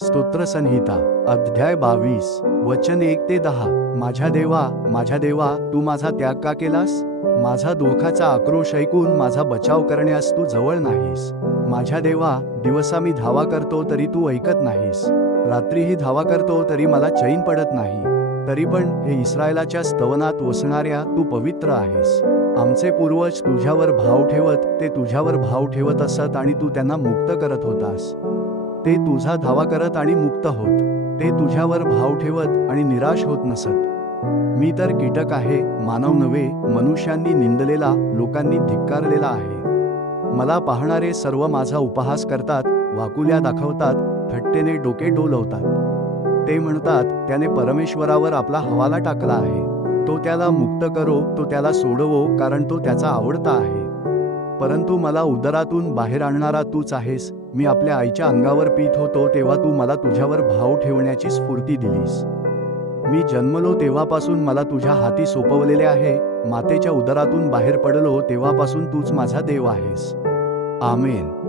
स्तोत्रसंहिता अध्याय 22 वचन 1 ते 10। माझ्या देवा तू माझा त्याग का केलास? माझा दुःखाचा आक्रोश ऐकून माझा बचाव करण्यास तू जवळ नाहीस। माझ्या देवा, दिवसा मी धावा करतो तरी तू ऐकत नाहीस, रात्रीही धावा करतो तरी मला चैन पडत नाही। तरी पण हे इस्रायलाच्या स्तवनात वसणाऱ्या तू पवित्र आहेस। आमचे पूर्वज तुझ्यावर भाव ठेवत असत आणि तू त्यांना मुक्त करत होतास। ते तुझा धावा करत आणि मुक्त होत, ते तुझ्यावर भाव ठेवत आणि निराश होत नसत। मी तर कीटक आहे, मानव नव्हे, मनुष्यांनी निंदलेला, लोकांनी धिक्कारलेला आहे। मला पाहणारे सर्व माझा उपहास करतात, वाकुल्या दाखवतात, थट्टेने डोके डोलवतात। ते म्हणतात, त्याने परमेश्वरावर आपला हवाला टाकला आहे, तो त्याला मुक्त करो, तो त्याला सोडवो, कारण तो त्याचा आवडता आहे। परंतु मला उदरातून बाहेर आणणारा तूच आहेस। मी आपल्या आईच्या अंगावर पीत होतो तेव्हा तू मला तुझ्यावर भाव ठेवण्याची स्फूर्ती दिलीस। मी जन्मलो तेव्हापासून मला तुझ्या हाती सोपवलेले आहे, मातेच्या उदरातून बाहेर पडलो तेव्हापासून तूच माझा देव आहेस। आमेन।